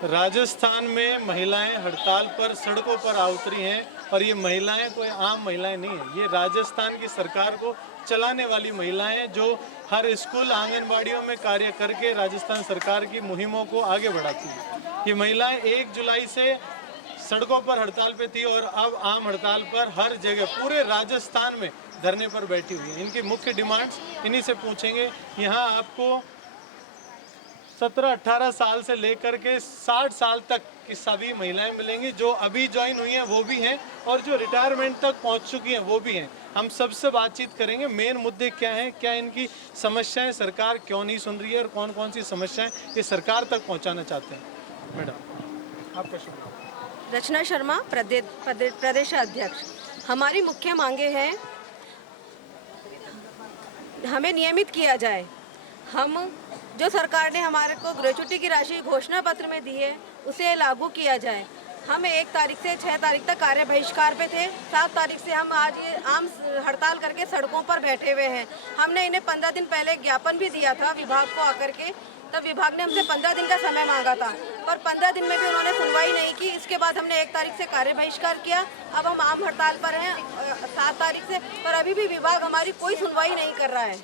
राजस्थान में महिलाएं हड़ताल पर सड़कों पर आ उतरी हैं और ये महिलाएं कोई आम महिलाएं नहीं है। ये राजस्थान की सरकार को चलाने वाली महिलाएं हैं जो हर स्कूल आंगनबाड़ियों में कार्य करके राजस्थान सरकार की मुहिमों को आगे बढ़ाती हैं। ये महिलाएं 1 जुलाई से सड़कों पर हड़ताल पे थी और अब आम हड़ताल पर हर जगह पूरे राजस्थान में धरने पर बैठी हुई है। इनकी मुख्य डिमांड्स इन्हीं से पूछेंगे। यहाँ आपको 17-18 साल से लेकर के 60 साल तक की सभी महिलाएं मिलेंगी। जो अभी ज्वाइन हुई हैं वो भी हैं और जो रिटायरमेंट तक पहुंच चुकी हैं वो भी हैं। हम सबसे बातचीत करेंगे। मेन मुद्दे क्या हैं, क्या इनकी समस्याएं सरकार क्यों नहीं सुन रही है और कौन कौन सी समस्याएं ये सरकार तक पहुंचाना चाहते हैं। मैडम, आपका शुभ नाम? रचना शर्मा, प्रदेश अध्यक्ष। हमारी मुख्य मांगे हैं, हमें नियमित किया जाए। हम जो सरकार ने हमारे को ग्रेच्युटी की राशि घोषणा पत्र में दी है उसे लागू किया जाए। हम 1 तारीख से 6 तारीख तक कार्य बहिष्कार पे थे। 7 तारीख से हम आज ये आम हड़ताल करके सड़कों पर बैठे हुए हैं। हमने इन्हें 15 दिन पहले ज्ञापन भी दिया था विभाग को आकर के, तब विभाग ने हमसे 15 दिन का समय मांगा था, पर 15 दिन में भी उन्होंने सुनवाई नहीं की। इसके बाद हमने 1 तारीख से कार्य बहिष्कार किया। अब हम आम हड़ताल पर हैं 7 तारीख से, पर अभी भी विभाग हमारी कोई सुनवाई नहीं कर रहा है।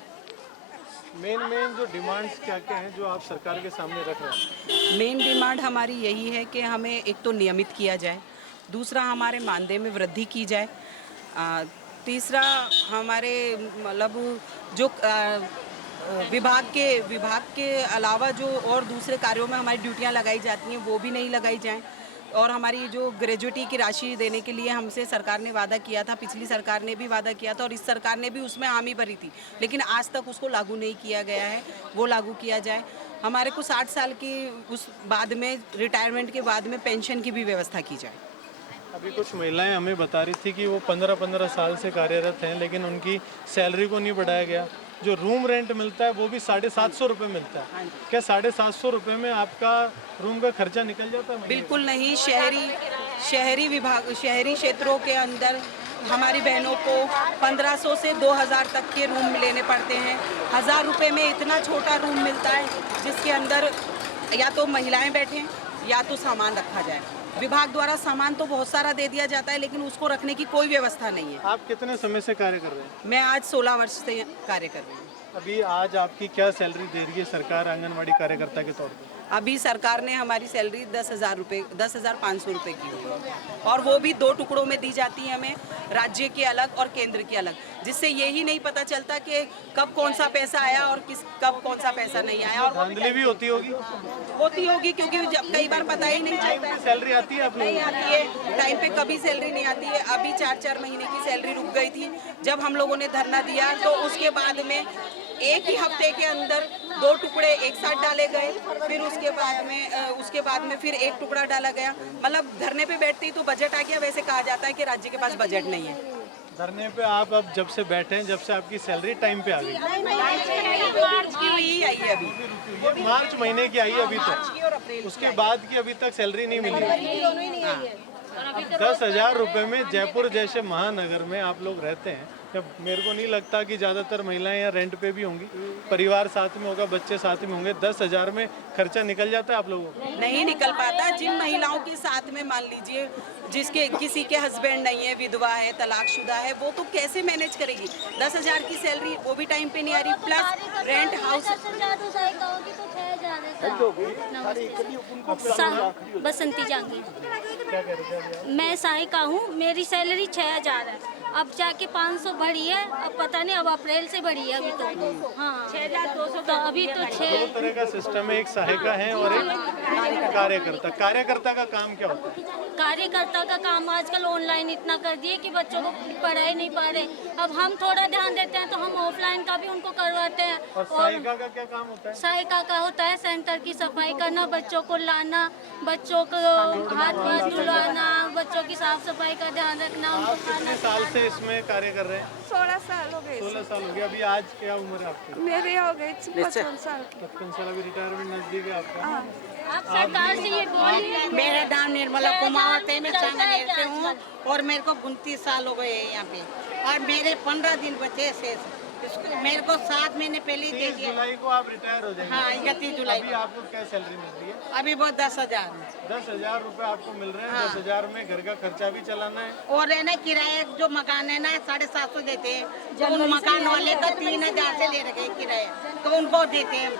मेन जो डिमांड्स क्या क्या हैं जो आप सरकार के सामने रख रहे हैं? मेन डिमांड हमारी यही है कि हमें एक तो नियमित किया जाए, दूसरा हमारे मानदेय में वृद्धि की जाए, तीसरा हमारे मतलब जो विभाग के अलावा जो और दूसरे कार्यों में हमारी ड्यूटियां लगाई जाती हैं वो भी नहीं लगाई जाएं। और हमारी जो ग्रेजुएटी की राशि देने के लिए हमसे सरकार ने वादा किया था, पिछली सरकार ने भी वादा किया था और इस सरकार ने भी उसमें हामी भरी थी, लेकिन आज तक उसको लागू नहीं किया गया है। वो लागू किया जाए। हमारे को 60 साल की उस बाद में रिटायरमेंट के बाद में पेंशन की भी व्यवस्था की जाए। अभी कुछ महिलाएं हमें बता रही थी कि वो 15-15 साल से कार्यरत हैं लेकिन उनकी सैलरी को नहीं बढ़ाया गया। जो रूम रेंट मिलता है वो भी 750 रुपये मिलता है। क्या 750 रुपये में आपका रूम का खर्चा निकल जाता है? बिल्कुल नहीं। शहरी क्षेत्रों के अंदर हमारी बहनों को 1500 से 2000 तक के रूम लेने पड़ते हैं। 1000 रुपये में इतना छोटा रूम मिलता है जिसके अंदर या तो महिलाएं बैठें या तो सामान रखा जाए। विभाग द्वारा सामान तो बहुत सारा दे दिया जाता है लेकिन उसको रखने की कोई व्यवस्था नहीं है। आप कितने समय से कार्य कर रहे हैं? मैं आज 16 वर्ष से कार्य कर रही हूँ। अभी आज आपकी क्या सैलरी दे रही है सरकार आंगनवाड़ी कार्यकर्ता के तौर पर? अभी सरकार ने हमारी सैलरी 10,500 रुपये की हुई है और वो भी 2 टुकड़ों में दी जाती है हमें, राज्य के अलग और केंद्र के अलग, जिससे यही नहीं पता चलता कि कब कौन सा पैसा आया और कब कौन सा पैसा नहीं आया। और धांधली भी होती होगी क्योंकि कई बार पता ही नहीं चलता। सैलरी आती है आप नहीं आती है टाइम पे, कभी सैलरी नहीं आती है। अभी 4-4 महीने की सैलरी रुक गई थी। जब हम लोगों ने धरना दिया तो उसके बाद में एक ही हफ्ते के अंदर 2 टुकड़े एक साथ डाले गए, फिर उसके बाद में फिर 1 टुकड़ा डाला गया। मतलब धरने पे बैठते ही तो बजट आ गया। वैसे कहा जाता है कि राज्य के पास बजट नहीं है। धरने पे आप अब जब से बैठे हैं, जब से आपकी सैलरी टाइम पे आ गई? मार्च की आई है अभी, मार्च महीने की आई है अभी तक, उसके बाद की अभी तक सैलरी नहीं मिली। 10,000 रुपये में जयपुर जैसे महानगर में आप लोग रहते हैं। जब मेरे को नहीं लगता कि ज़्यादातर महिलाएं यहाँ रेंट पे भी होंगी, परिवार साथ में होगा, बच्चे साथ में होंगे। 10,000 में खर्चा निकल जाता है आप लोगों को? नहीं निकल पाता। जिन महिलाओं के साथ में मान लीजिए जिसके किसी के हस्बैंड नहीं है, विधवा है, तलाकशुदा है, वो तो कैसे मैनेज करेगी? 10,000 की सैलरी वो भी टाइम पे नहीं आ रही, प्लस रेंट हाउस। बसंती जांगी, मैं सहायिका हूँ। मेरी सैलरी 6,000 है, अब जाके 500 बढ़ी है। अब पता नहीं, अब अप्रैल से बढ़ी है अभी तो। हाँ, 6,200 तो अभी तो 6 तरह का सिस्टम है। एक सहायिका है और एक कार्यकर्ता। कार्यकर्ता का काम क्या होता है? कार्यकर्ता का काम आजकल ऑनलाइन इतना कर दिए कि बच्चों को पढ़ाई नहीं पा रहे। अब हम थोड़ा ध्यान देते हैं तो हम ऑफलाइन का भी उनको करवाते हैं। और सहायिका का क्या काम होता है? सहायिका का होता है सेंटर की सफाई करना, बच्चों को लाना, बच्चों को हाथ पाँव धुलवाना, बच्चों की साफ सफाई का ध्यान रखना, उनको कितने साल से इसमें कार्य कर रहे हैं? 16 साल हो गए। 16 साल हो गया। अभी आज क्या उम्र है आपकी? मेरे हो गए 55 साल। 55 साल। अभी रिटायरमेंट नजदीक है आपका? आप सरकार से ये बोलिए। मेरा नाम निर्मला कुमावत है, मैं सांगनेर से हूँ और मेरे को 29 साल हो गए हैं यहाँ पे और मेरे 15 दिन बचे शेष। मेरे को 7 महीने पहले ही दे 30 दिया। जुलाई को आप रिटायर हो जाएंगे। हाँ 31 जुलाई अभी को। आपको क्या सैलरी मिलती है? अभी वो 10,000 10,000 रुपए आपको मिल रहे हैं। हाँ। 10,000 में घर का खर्चा भी चलाना है। और है ना किराया, जो मकान है ना 750 देते हैं, तो उन मकान वाले का 3,000 से ले रखे हैं किराया, तो उनको देते हैं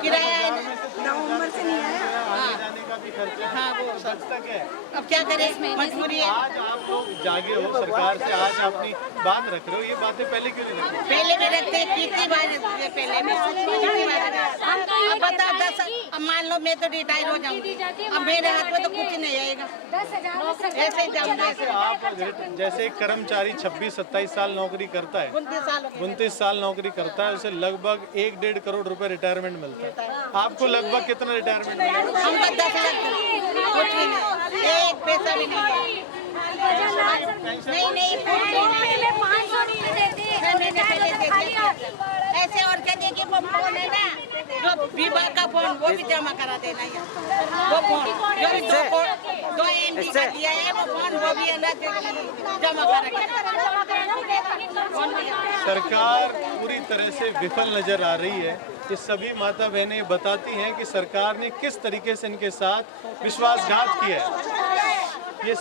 किराया। नवंबर से नहीं आया। आने जाने का भी खर्चा हाँ, वो बचता क्या है? अब क्या करें, मजबूरी है। आज आप लोग जागे हो सरकार से, आज अपनी बात रख रहे हो, ये बातें पहले क्यों नहीं रखी? पहले भी रखते हैं, कितनी बार रखते हैं पहले भी, कितनी बार रखते हैं। अब बता 10, अब मान लो मैं तो रिटायर हो जाऊंगी, अब मेरे हाथ में तो कुछ नहीं आएगा, ऐसे ही जाऊंगी। जैसे आप जैसे एक कर्मचारी 26-27 साल नौकरी करता है, 29 साल हो गए। 29 साल नौकरी करता है, उसे लगभग 1-1.5 करोड़ रुपए रिटायरमेंट मिलता है। आपको लगभग कितना रिटायरमेंट मिलेगा? हमको 10 लाख कुछ भी नहीं, एक पैसा भी नहीं है। नहीं पहले 500 नहीं देते, 6 महीने पहले दे दिया। ऐसे और क्या देखिए, वो फोन है ना, जो विभाग का फोन, वो भी जमा करा देना है। वो फोन जो 2 MB का दिया है, वो फोन, वो भी है ना, जमा करा। सरकार पूरी तरह से विफल नजर आ रही है। ये सभी माता बहनें बताती हैं कि सरकार ने किस तरीके से इनके साथ विश्वासघात किया है। ये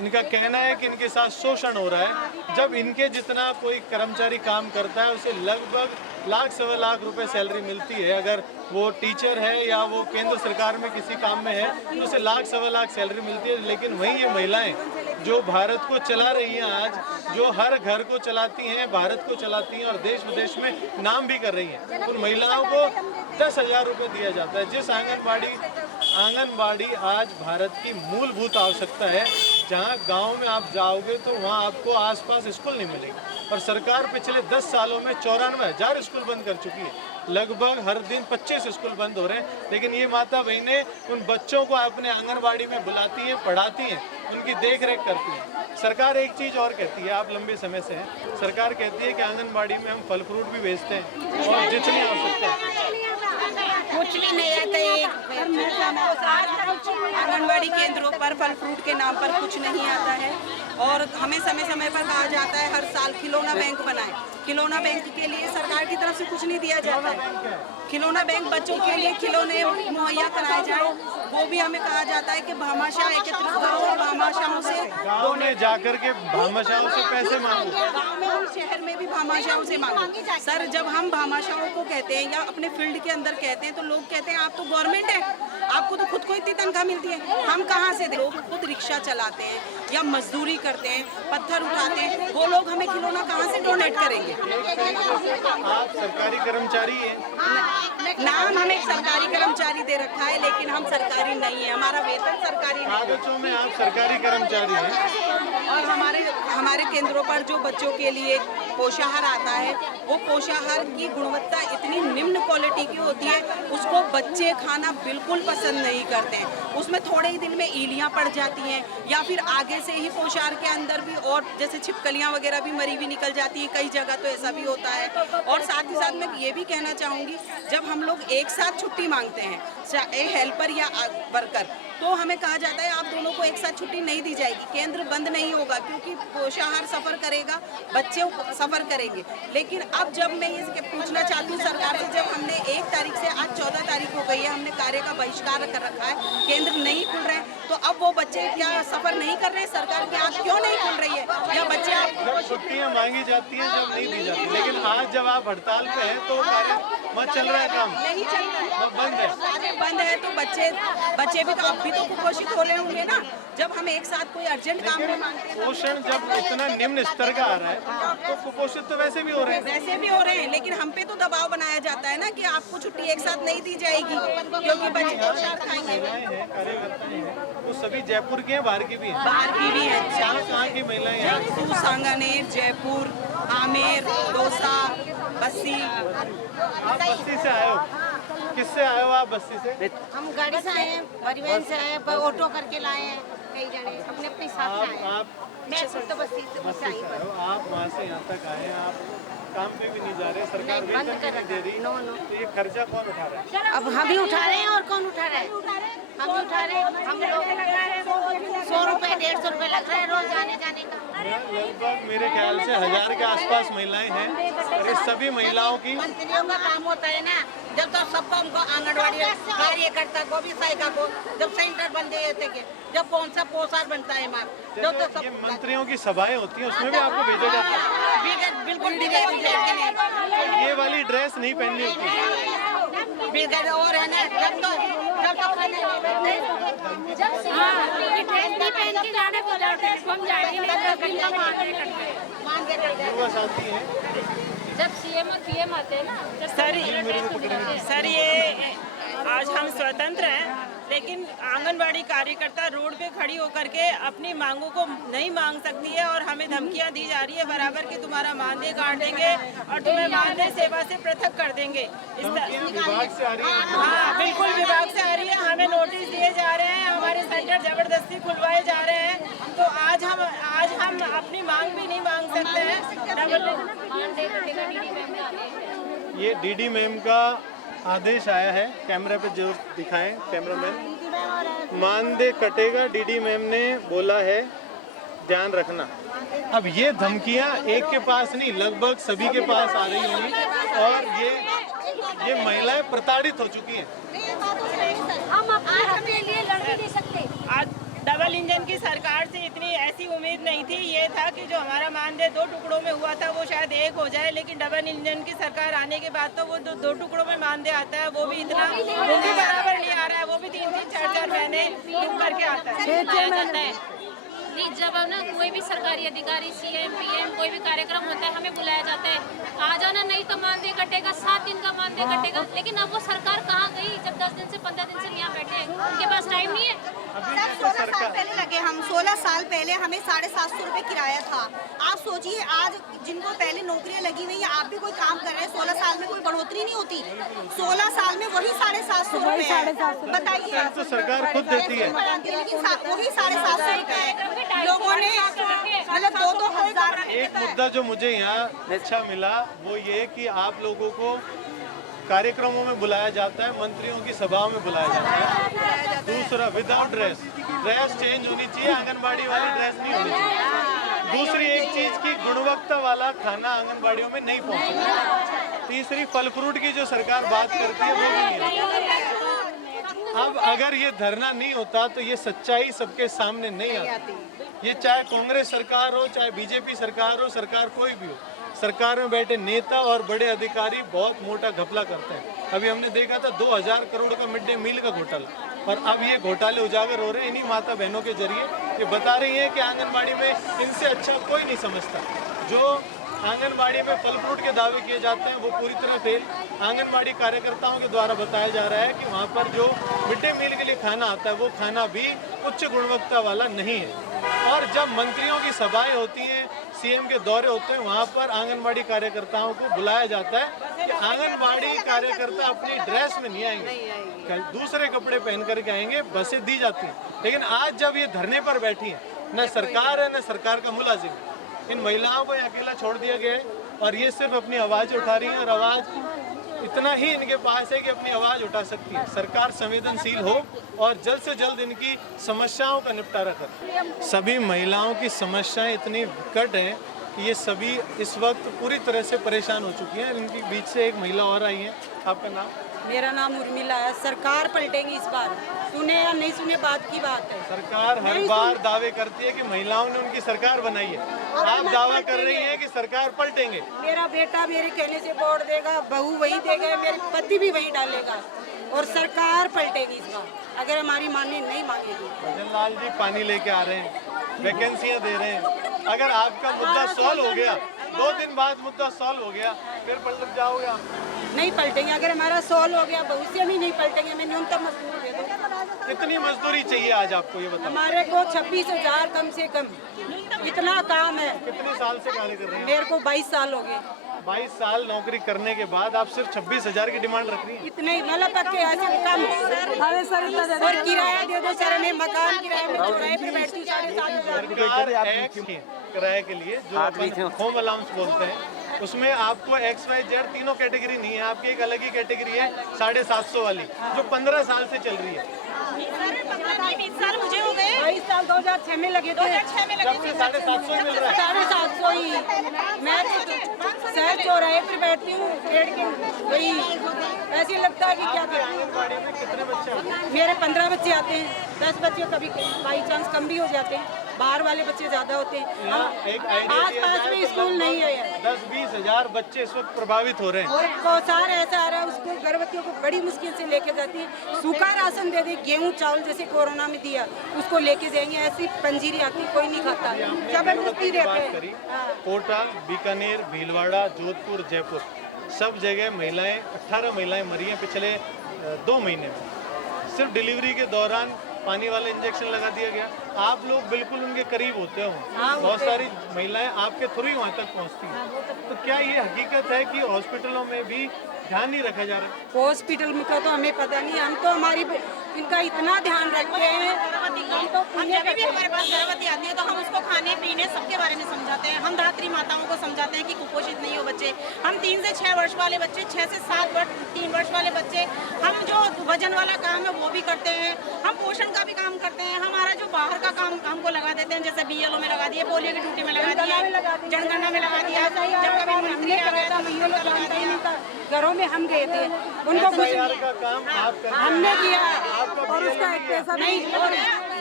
इनका कहना है कि इनके साथ शोषण हो रहा है। जब इनके जितना कोई कर्मचारी काम करता है, उसे लगभग लाख सवा लाख रुपए सैलरी मिलती है। अगर वो टीचर है या वो केंद्र सरकार में किसी काम में है, तो उसे लाख सवा लाख सैलरी मिलती है। लेकिन वहीं ये महिलाएं जो भारत को चला रही हैं आज, जो हर घर को चलाती हैं, भारत को चलाती हैं और देश विदेश में नाम भी कर रही हैं, उन महिलाओं को 10,000 रुपये दिया जाता है। जिस आंगनबाड़ी आज भारत की मूलभूत आवश्यकता है, जहां गांव में आप जाओगे तो वहां आपको आसपास स्कूल नहीं मिलेगा। और सरकार पिछले 10 सालों में 94,000 स्कूल बंद कर चुकी है। लगभग हर दिन 25 स्कूल बंद हो रहे हैं। लेकिन ये माता बहनें उन बच्चों को अपने आंगनबाड़ी में बुलाती हैं, पढ़ाती हैं, उनकी देख रेख करती हैं। सरकार एक चीज़ और कहती है, आप लंबे समय से हैं, सरकार कहती है कि आंगनबाड़ी में हम फल फ्रूट भी बेचते हैं और जितनी आवश्यकता है। कुछ भी नहीं आता। आंगनबाड़ी केंद्रों पर फल फ्रूट के नाम पर कुछ नहीं आता है और हमें समय समय पर कहा जाता है हर साल खिलौना बैंक बनाएं। खिलौना बैंक के लिए सरकार की तरफ से कुछ नहीं दिया जाता है। खिलौना बैंक बच्चों के लिए खिलौने मुहैया कराए जाए, वो भी हमें कहा जाता है कि भामाशाह एकत्रित करो और भामाशाहों से गाँव में जाकर के भामाशाहों से पैसे मांगो। गाँव में और शहर में भी भामाशाहों से मांगो। सर, जब हम भामाशाहों को कहते हैं या अपने फील्ड के अंदर कहते हैं तो लोग कहते हैं आप तो गवर्नमेंट है, आपको तो खुद को इतनी तनख्वाह मिलती है, हम कहाँ से दें? लोग खुद रिक्शा चलाते हैं या मजदूरी करते हैं, पत्थर उठाते हैं, वो लोग हमें खिलौना कहाँ से डोनेट करेंगे? आप सरकारी कर्मचारी हैं, नाम हमें सरकारी कर्मचारी दे रखा है, लेकिन हम सरकारी नहीं है, हमारा वेतन सरकारी नहीं है। कागजों में आप सरकारी कर्मचारी हैं। और हमारे केंद्रों पर जो बच्चों के लिए पोषाहार आता है, वो पोषाहार की गुणवत्ता इतनी निम्न क्वालिटी की होती है, उसको बच्चे खाना बिल्कुल पसंद नहीं करते हैं। उसमें थोड़े ही दिन में ईलियाँ पड़ जाती हैं या फिर आगे से ही पोषाहार के अंदर भी और जैसे छिपकलियाँ वगैरह भी मरी हुई निकल जाती हैं, कई जगह तो ऐसा भी होता है। और साथ ही साथ मैं ये भी कहना चाहूँगी, जब हम लोग एक साथ छुट्टी मांगते हैं, चाहे हेल्पर या वर्कर, तो हमें कहा जाता है आप दोनों को एक साथ छुट्टी नहीं दी जाएगी, केंद्र बंद नहीं होगा क्योंकि पोषाहार सफ़र करेगा, बच्चे सफ़र करेंगे। लेकिन अब जब मैं ये पूछना चाहती हूँ सरकार से, जब हमने 1 तारीख से आज 14 तारीख हो गई है, हमने कार्य का बहिष्कार कर रखा है, केंद्र नहीं खुल रहे हैं, तो अब वो बच्चे क्या सफ़र नहीं कर रहे हैं? सरकार की आँख क्यों नहीं खुल रही है? या बच्चे जब छुट्टियां मांगी जाती हैं जब नहीं दी जाती, लेकिन आज जब आप हड़ताल पे हैं तो कार्य वहाँ चल रहा है, काम नहीं चल रहा है, वो बंद है। कार्य बंद है, तो बच्चे भी तो अब भी तो कुपोषित हो रहे होंगे ना, जब हम एक साथ कोई अर्जेंट काम में मांगते हैं। पोषण जब इतना निम्न स्तर का आ रहा है तो कुपोषित तो वैसे भी हो रहे हैं। वैसे भी हो रहे हैं, लेकिन हम पे तो दबाव बनाया जाता है ना कि आपको छुट्टी एक साथ नहीं दी जाएगी क्योंकि बच्चे पोषाहार खाएंगे। महिलाएं हैं, कार्यकर्ता हैं, वो सभी जयपुर की हैं, बाहर की भी हैं। बाहर की भी है, कहाँ की महिलाएं हैं? सांगानेर, जयपुर, आमेर, दौसा, बस्सी। आप बस्ती से आए हो? किससे आए हो आप बस्ती से? हम गाड़ी से आए हैं, परिवहन से आए हैं, ऑटो करके लाए हैं, कई जने अपने अपने हिसाब से आए हैं। आप मैं खुद तो बस्ती से बस्ती आई से आए हूँ। हो, आप वहाँ से यहाँ तक आए हैं, आप काम पे भी नहीं जा रहे, सरकार नहीं, बंद वेतन कर भी नहीं दे रही, नो। तो ये खर्चा कौन उठा रहा है? अब हम ही उठा रहे हैं और कौन उठा रहा है? हम ही उठा रहे हैं। हम लोग 100 रुपए 150 रुपए लग रहा है रोज आने जाने का। लगभग मेरे ख्याल से 1000 के आसपास महिलाएं हैं और ये सभी महिलाओं की मंत्रियों का काम होता है ना, जब तो सबको हमको आंगनबाड़ी कार्यकर्ता को भी सहायिका को जब सेंटर बन गए थे के जब कौन सा पोस्टर बनता है मार जब तो सब ये मंत्रियों की सभाएं होती हैं उसमें भी आपको भेजा जाता है। बिल्कुल बिगड़ ये वाली ड्रेस नहीं पहननी होती। बिगड़ और है ना जब तो खाने पहन के जाने को हम जाएंगे युवा साथी हैं जब सीएम और पीएम आते हैं ना सर ये आज हम स्वतंत्र हैं, लेकिन आंगनबाड़ी कार्यकर्ता रोड पे खड़ी होकर के अपनी मांगों को नहीं मांग सकती है और हमें धमकियां दी जा रही है बराबर कि तुम्हारा मानदेय काट देंगे और तुम्हें मानदेय सेवा से पृथक कर देंगे। विभाग से आ रही है। हाँ बिल्कुल विभाग से आ रही है, हमें नोटिस दिए जा रहे हैं, हमारे सेंटर जबरदस्ती खुलवाए जा रहे हैं। तो आज हम अपनी मांग भी नहीं मांग सकते हैं। ये डीडी मैम का आदेश आया है, कैमरे पे जो दिखाएं कैमरामैन। मानदेय कटेगा, डीडी मैम ने बोला है, ध्यान रखना। अब ये धमकियां एक के पास नहीं लगभग सभी के पास आ रही होंगी और ये महिलाएं प्रताड़ित हो चुकी हैं। हम अपने लिए लड़ नहीं सकते। आज डबल इंजन की सरकार से इतनी ऐसी उम्मीद नहीं थी, ये था कि जो हमारा मानदेय 2 टुकड़ों में हुआ था वो शायद 1 हो जाए, लेकिन डबल इंजन की सरकार आने के बाद तो वो 2 टुकड़ों में मानदेय आता है, वो भी इतना वो भी बराबर नहीं आ रहा है, वो भी 3-3, 4-4 महीने रुक करके आता है। नहीं, जब ना कोई भी सरकारी अधिकारी सीएम पीएम कोई भी कार्यक्रम होता है हमें बुलाया जाता है, आ जाना नहीं तो मानदेय कटेगा, 7 दिन का मानदेय कटेगा। लेकिन अब वो सरकार कहाँ गई जब 10 दिन से 15 दिन से यहाँ बैठे हैं, उनके पास टाइम नहीं है। 16 साल पहले लगे हम, 16 साल पहले हमें 750 रुपए किराया था। आप सोचिए आज जिनको पहले नौकरियां लगी हुई है, आप भी कोई काम कर रहे हैं, 16 साल में कोई बढ़ोतरी नहीं होती। 16 साल में वही 750 रुपए है, बताइए। तो सरकार खुद देती है, लेकिन वही 750 रुपए है। लोगों ने मतलब 2-2 हजार। एक मुद्दा जो मुझे यहाँ अच्छा मिला वो ये कि आप लोगों को कार्यक्रमों में बुलाया जाता है, मंत्रियों की सभाओं में बुलाया जाता है। दूसरा, विदाउट ड्रेस चेंज होनी चाहिए, आंगनबाड़ी वाली ड्रेस नहीं होनी चाहिए। दूसरी एक चीज की गुणवत्ता वाला खाना आंगनबाड़ियों में नहीं पहुंचता। तीसरी, फल फ्रूट की जो सरकार बात करती है वो भी नहीं है। अब अगर ये धरना नहीं होता तो ये सच्चाई सबके सामने नहीं आती। ये चाहे कांग्रेस सरकार हो, चाहे बीजेपी सरकार हो, सरकार कोई भी हो, सरकार में बैठे नेता और बड़े अधिकारी बहुत मोटा घपला करते हैं। अभी हमने देखा था 2000 करोड़ का मिड डे मील का घोटाला, और अब ये घोटाले उजागर हो रहे हैं इन्हीं माता बहनों के जरिए। ये बता रही हैं कि आंगनबाड़ी में इनसे अच्छा कोई नहीं समझता। जो आंगनबाड़ी में फल फ्रूट के दावे किए जाते हैं वो पूरी तरह फेल। आंगनबाड़ी कार्यकर्ताओं के द्वारा बताया जा रहा है कि वहाँ पर जो मिड डे मील के लिए खाना आता है वो खाना भी उच्च गुणवत्ता वाला नहीं है। और जब मंत्रियों की सभाएं होती हैं, सीएम के दौरे होते हैं, वहाँ पर आंगनबाड़ी कार्यकर्ताओं को बुलाया जाता है कि आंगनबाड़ी कार्यकर्ता अपनी ड्रेस में नहीं आएंगे, दूसरे कपड़े पहन करके आएंगे, बसें दी जाती हैं। लेकिन आज जब ये धरने पर बैठी हैं, न सरकार है न सरकार का मुलाजिम, इन महिलाओं को अकेला छोड़ दिया गया है और ये सिर्फ अपनी आवाज़ उठा रही हैं और आवाज़ इतना ही इनके पास है कि अपनी आवाज़ उठा सकती है। सरकार संवेदनशील हो और जल्द से जल्द इनकी समस्याओं का निपटारा करे। सभी महिलाओं की समस्याएं इतनी विकट हैं कि ये सभी इस वक्त पूरी तरह से परेशान हो चुकी हैं। इनके बीच से एक महिला और आई है, आपका नाम? मेरा नाम उर्मिला है। सरकार पलटेगी इस बार, सुने या नहीं सुने बात की बात है। सरकार हर बार दावे करती है कि महिलाओं ने उनकी सरकार बनाई है, आप दावा कर रही हैं कि सरकार पलटेंगे। मेरा बेटा मेरे कहने से वोट देगा, बहू वही देगा, मेरे पति भी वही डालेगा और सरकार पलटेगी इस बार अगर हमारी मांगे नहीं मांगेगी। भजन लाल जी पानी लेके आ रहे हैं, वैकेंसियां दे रहे हैं। अगर आपका मुद्दा सॉल्व हो गया, 2 दिन बाद मुद्दा सॉल्व हो गया, फिर पलट जाओगे आप? नहीं पलटेंगे। अगर हमारा सॉल्व हो गया भविष्य में नहीं पलटेंगे। मैं न्यूनतम मजदूरी दे दूँ। कितनी मजदूरी चाहिए आज आपको ये बताओ? हमारे को 26,000 कम से कम, इतना काम है। कितने साल से कार्य कर रहे हैं? मेरे को 22 साल हो गए। 22 साल नौकरी करने के बाद आप सिर्फ 26,000 की डिमांड रख रही हैं? इतने ही मतलब पक्के ऐसे कम और किराया दे दो सर, हमें मकान किराए में किराए पे बैठती 7,500। सरकार एक्स किराए के लिए जो अपन होम अलाउंस बोलते हैं उसमें आपको XYZ तीनों कैटेगरी नहीं है, आपकी एक अलग ही कैटेगरी है 750 वाली जो 15 साल से चल रही है। 20 साल मुझे हो गए। 22 साल 2006 में लगे थे। 2006 में लगे थे। 750 मिल रहा है। 750 ही। मैं तो शहर चौराहे पर बैठती हूँ, पेड़ के वही ऐसे लगता है कि क्या करें। आंगनबाड़ी में कितने बच्चे आते हैं? मेरे 15 बच्चे आते हैं, 10 बच्चे कभी बाई चांस कम भी हो जाते हैं, बाहर वाले बच्चे ज्यादा होते हैं। यहाँ एक आइडिया दिया आस-पास जाए में तो स्कूल नहीं है। 10-20 हजार बच्चे इस वक्त प्रभावित हो रहे हैं। और कौसार ऐसा आ रहा है, उसको गर्भवतियों को बड़ी मुश्किल से लेके जाती है। सूखा राशन दे दे, गेहूं चावल जैसे कोरोना में दिया, उसको लेके जाएंगे। ऐसी पंजीरी आती, कोई नहीं खाता, जबरदस्ती की बात देते करी, हैं। कोटा, बीकानेर, भीलवाड़ा, जोधपुर, जयपुर, सब जगह महिलाएं 18 महिलाएं मरी हैं पिछले 2 महीने में। सिर्फ डिलीवरी के दौरान पानी वाला इंजेक्शन लगा दिया गया। आप लोग बिल्कुल उनके करीब होते हो, बहुत सारी महिलाएं आपके थ्रू ही वहाँ तक पहुँचती हैं। तो क्या ये हकीकत है कि हॉस्पिटलों में भी ध्यान नहीं रखा जा रहा? हॉस्पिटल में का तो हमें पता नहीं, हम तो हमारी इनका इतना ध्यान रखते हैं। हम तो हम जब भी हमारे पास गर्भवती आती है तो हम उसको खाने पीने सबके बारे में समझाते हैं। हम धात्री माताओं को समझाते हैं कि कुपोषित नहीं हो बच्चे। हम 3 से 6 वर्ष वाले बच्चे, 6 से 7 वर्ष 3 वर्ष वाले बच्चे, हम जो वजन वाला काम है वो भी करते हैं। हम पोषण का भी काम करते हैं। हमारा जो बाहर का काम हमको लगा देते हैं, जैसे BLO में लगा दिए, पोलियो की ड्यूटी में लगा दिए, जनगणना में लगा दिया, जब कभी मंत्री आ गया तो महिला लोग लगा दिया। घरों में हम गए थे, उनको कुछ SIR का काम आप कर रहे हैं। हमने किया आपका और उसका एक पैसा नहीं। और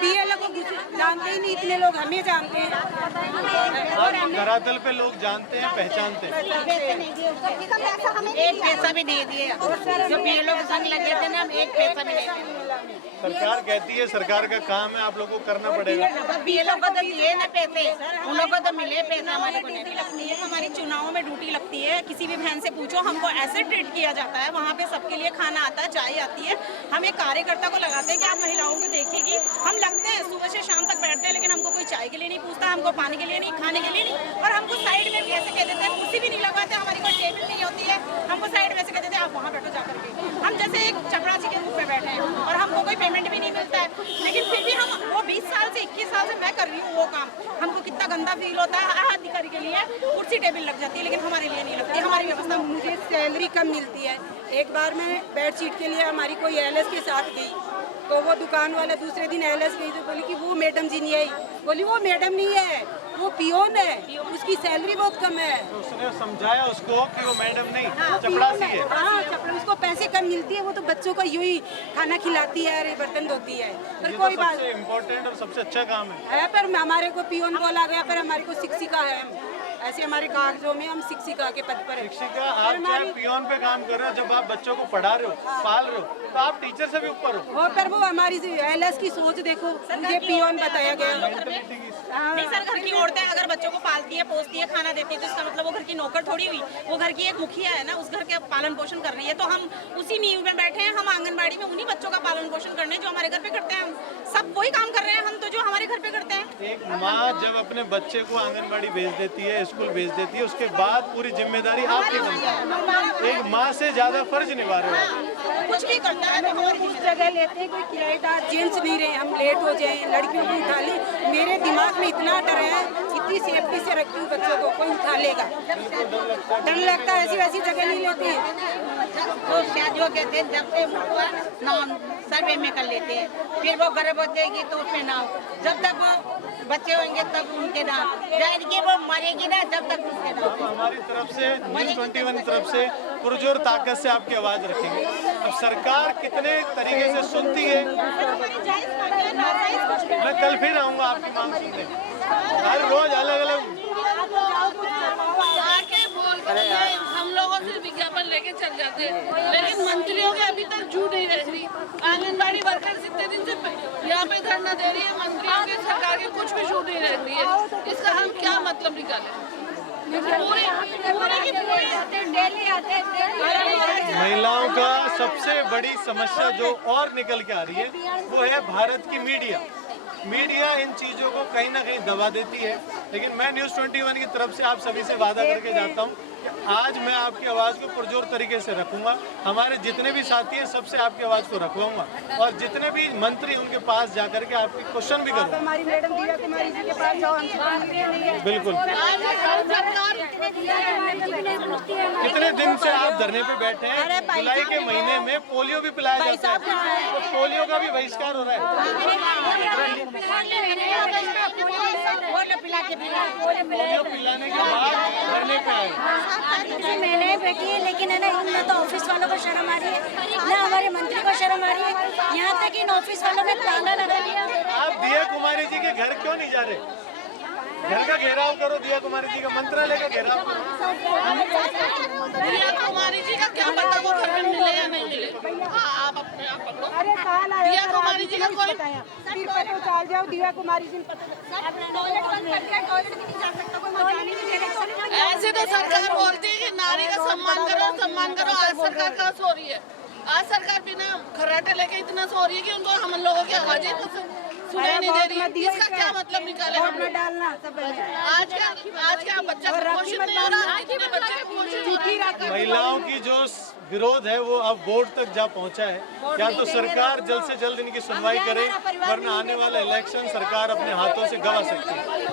BLO को जानते ही नहीं, इतने लोग हमें जानते हैं। आप धरातल पे लोग जानते हैं, पहचानते हैं। एक पैसा भी नहीं दिए। जो BLO के संग लगे थे ना, हम एक पैसा भी नहीं दिए। सरकार कहती है सरकार का काम है, आप लोगों को करना पड़ेगा। BLO को तो दिए ना पैसे, उन लोगों को तो मिले पैसे, हमारे को नहीं लगती है। हमारी चुनावों में ड्यूटी लगती है, किसी भी बहन से पूछो, हमको ऐसे ट्रीट किया जाता है। वहाँ पे सबके लिए खाना आता है, चाय आती है। हम एक कार्यकर्ता को लगाते हैं कि आप महिलाओं को देखेगी। हम लगते हैं सुबह से शाम तक बैठते हैं, लेकिन हमको कोई चाय के लिए नहीं पूछता, हमको पानी के लिए नहीं, खाने के लिए नहीं। और हमको साइड में भी ऐसे कह देते हैं, कुर्सी भी नहीं लगवाते, हमारी कोई टेबल नहीं होती है, हमको साइड में ऐसे कह देते हैं आप वहाँ बैठो जाकर के। हम जैसे एक चपरासी के रूप में बैठे हैं और हमको कोई पेमेंट भी नहीं मिलता है, लेकिन फिर भी हम वो 20 साल से 21 साल से मैं कर रही हूँ वो काम। हमको कितना गंदा फील होता है। हर अधिकारी के लिए कुर्सी टेबल लग जाती है, लेकिन हमारे लिए नहीं लगती। हमारी व्यवस्था, मुझे सैलरी कम मिलती है। एक बार मैं बेडशीट के लिए हमारी कोई LS के साथ गई, तो वो दुकान वाला दूसरे दिन LS गई तो बोली कि वो मैडम जी नहीं आई। बोली वो मैडम नहीं है, वो पियोन है, उसकी सैलरी बहुत कम है। तो उसने समझाया उसको कि वो मैडम नहीं, चपड़ासी है। हाँ, चपड़ा, उसको पैसे कम मिलती है, वो तो बच्चों को यूं ही खाना खिलाती है, बर्तन धोती है। पर ये कोई तो बात सबसे इम्पोर्टेंट और सबसे अच्छा काम है। पर हमारे को पियोन बोला गया, पर हमारे को शिक्षिका है। ऐसे हमारे कागजों में हम शिक्षिका के पद पर है। शिक्षिका, आप चाहे पियोन पे काम कर रहे हो, जब आप बच्चों को पढ़ा रहे हो, पाल रहे हो, तो आप टीचर से भी ऊपर हो। वो पर वो हमारी LS की सोच देखो, मुझे पियोन बताया गया। नहीं सर, घर की औरतें अगर बच्चों को पालती है, पोसती है, खाना देती है, तो इसका मतलब वो घर की नौकर थोड़ी हुई, वो घर की एक मुखिया है ना, उस घर के पालन पोषण कर रही है। तो हम उसी नींव में बैठे हैं, हम आंगनबाड़ी में उन्हीं बच्चों का पालन पोषण करने जो हमारे घर पे करते हैं। हम सब वही काम कर रहे हैं, हम तो जो हमारे घर पे करते हैं। एक माँ जब अपने बच्चे को आंगनबाड़ी भेज देती है, स्कूल भेज देती है, उसके बाद पूरी जिम्मेदारी आपकी बनती है। एक माँ से ज्यादा फर्ज निभा रहे हो। कुछ भी करता है तो हमारी कुछ जगह लेते हैं, कोई किराएदार जेंट्स नहीं रहे, हम लेट हो जाए, लड़कियों को उठा ले। मेरे दिमाग में इतना डर है, इतनी सेफ्टी से रखती हूँ बच्चों को, कोई उठा लेगा, डर लगता है। ऐसी वैसी जगह नहीं लेते हैं। तो शादियों के दिन जब से नाम सर्वे में कर लेते हैं, फिर वो गर्भवती होगी तो उसमें नाम, जब तक वो बच्चे होंगे तब उनके नाम, जान के वो मरेगी ना जब तक उसके नाम। हमारी तरफ से न्यूज़ 21 की तरफ से पुरजोर ताकत से आपकी आवाज रखेंगे। अब सरकार कितने तरीके से सुनती है, मैं कल फिर आऊँगा आपकी मांग सुनने। हर रोज अलग अलग हम लोगों से विज्ञापन लेके चल जाते हैं, लेकिन मंत्रियों के अभी तक जू नहीं रह रही। आंगनबाड़ी वर्कर इतने दिन से यहाँ पे धरना दे रही है, मंत्रियों के सरकार के कुछ भी जू नहीं रह रही है। इसका हम क्या मतलब निकालें? महिलाओं का सबसे बड़ी समस्या जो और निकल के आ रही है वो है भारत की मीडिया। मीडिया इन चीज़ों को कहीं ना कहीं दबा देती है। लेकिन मैं न्यूज़ 21 की तरफ से आप सभी से वादा करके जाता हूँ कि आज मैं आपकी आवाज़ को पुरजोर तरीके से रखूँगा। हमारे जितने भी साथी हैं सबसे आपकी आवाज़ को रखवाऊँगा और जितने भी मंत्री उनके पास जा करके आपके क्वेश्चन भी करूँगा। हमारी मैडम दिव्या कुमारी जी के पास जाओ, हमसे बिल्कुल। कितने दिन से आप धरने पे बैठे हैं? जुलाई के महीने में पोलियो भी पिलाया जाता है, तो पोलियो का भी बहिष्कार हो रहा है। पोलियो पिलाने के बाद धरने पे आए। मैंने बैठी है, लेकिन है ना तो ऑफिस वालों को शर्म आ रही है, ना हमारे मंत्री को शर्म आ रही है। यहाँ तक इन ऑफिस वालों ने ताला लगा दिया। आप दिया कुमारी जी के घर क्यों नहीं जा रहे? घर का घेराव करो, दिया कुमारी जी का मंत्रालय का घेराव। दिया कुमारी जी का क्या पता वो घर में मिले या नहीं मिले। हाँ, आप अपने आप पकड़ो। अरे साल आया, दिया कुमारी जी का कोई फिर पता चल जाओ दिव्या कुमारी जी टॉयलेट बंद कर दिया, टॉयलेट भी नहीं जा सकता, कोई मकान ही नहीं दे रहा। ऐसे तो सरकार बोलती है कि नारी का सम्मान करो, सम्मान करो। आज सरकार कहाँ सो रही है? आज सरकार बिना खर्राटे लेके इतना सो रही है कि उनको हम लोगों की आवाज ही सुनाई नहीं दे रही। इसका क्या मतलब निकाले हम लोग? डालना सब आज क्या बच्चा कुपोषित नहीं हो रहा? कितने बच्चे कुपोषित हो रहे हैं? महिलाओं की जो विरोध है वो अब बोर्ड तक जा पहुंचा है। या तो सरकार जल्द से जल्द इनकी सुनवाई करे, वरना आने वाला इलेक्शन सरकार अपने हाथों से गंवा सकती है।